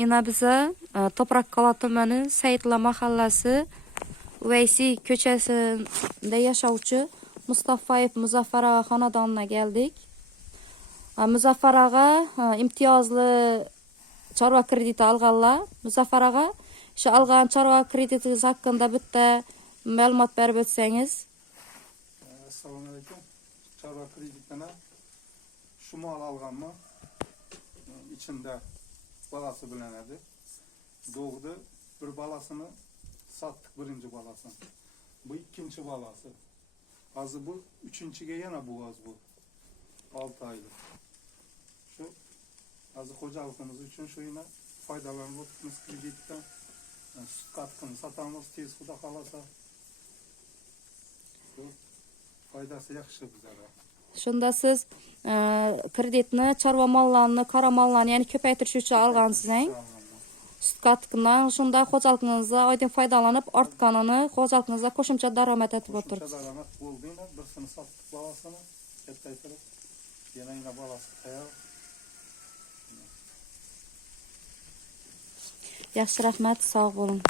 Yine bize Toprakkala tumani Sayitla mahallasi Uveysi köçesinde yaşavçı Mustafayev Muzaffar ağa xonadonuna geldik. Muzaffar ağa imtiyozli chorva krediti alganlar. Muzaffar ağa şu algan chorva kreditingiz hakkında bitta ma'lumot berib o'tsangiz. Assalomu alaykum. Chorva kreditini shu mol alganmi? İçinde balası bilan edi. Doğdu. Bir balasını sattık, birinci balasını. Bu ikinci balası. Azı bu, üçüncüge yana bu az bu. 6 aylık. Şu azı hocalıkımız için şu yine faydalanıp oturmuş kreditten. Yani süt katkını satamız, tez kuda kalasa. Şu faydası yakışı bize. Şunda siz kreditini, chorva mallarını, qora mallarını, yani köpaytirish uchun algansınız. Süt katkından şunda xo'jaligingizda oydin foydalanib, ortganini xo'jaligingizda qo'shimcha daromad etib o'tiribsiz. Qo'shimcha daromad bo'ldi. Birisini satdik balasini, kattaytirib, yana balasi tayyor. Yaxshi, rahmat, sog' bo'ling.